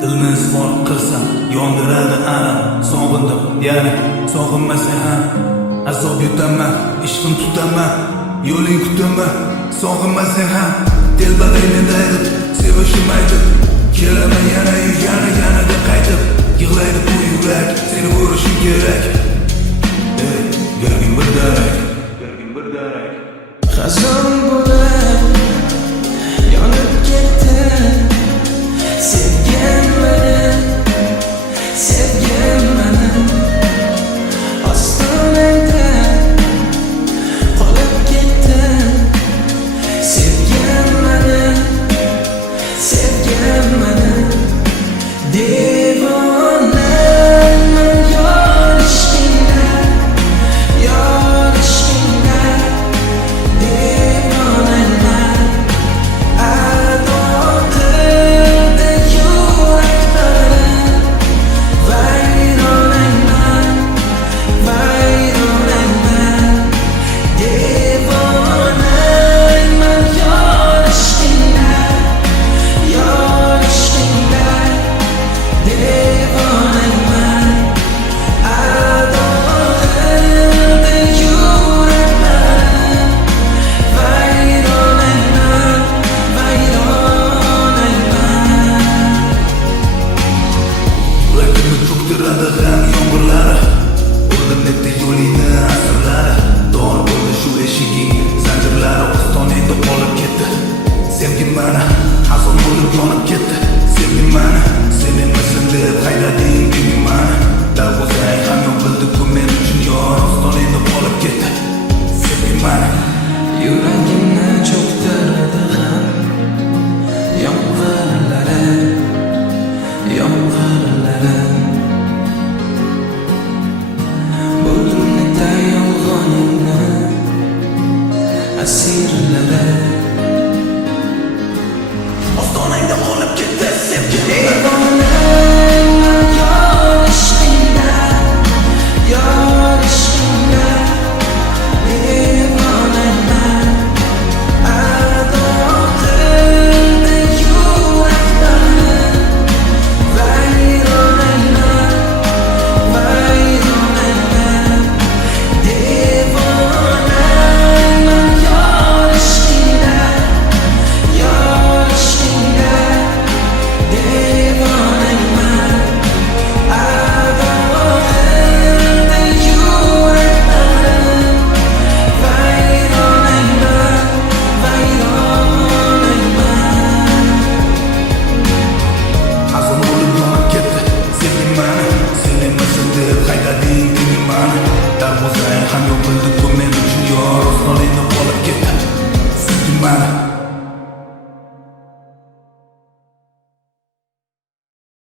Dilni isbot qilsam yondiradi alam. Sog'indim, yana sog'inmasang ham azob yutaman, ishqim tutaman, yo'ling kutaman. Sog'inmasang ham telbaday menda aytib sevishim aytib kelaman yana deb qaytib yig'laydi bu yurak, seni ko'rishim kerak. Yuragim bir darak Xazon bo'lib yonib ketdi. Sevgan meni ostonangda qolib ketdi. Sevgan meni devonaman yor ishqingda devonaman. Ado qildi yuraklarni vayronayman devonaman yor ishqingda devonaman. Ado qildi yuraklarni vayronayman Yuragimni cho'ktiradi g'am yomg'irlari. O'rdim netdi yo'lingni asrlari. Dor bo'ldi shu eshiging zanjirlari. Ostonangda qolib ketdi. Sevgim mani hazon bo'lib yonib ketdi. Sevgim mani sen emassan deb haydading degim mani. Dal bo'lsang ham yo'q bildi-ku men uchun yor. Ostonangda qolib ketdi. Sevgim mani Yuragimni cho'ktiradi g'am yomg'irlari. Bo'ldimda yolg'oningni asirlari. ostonangda qolib ketdi sevgim.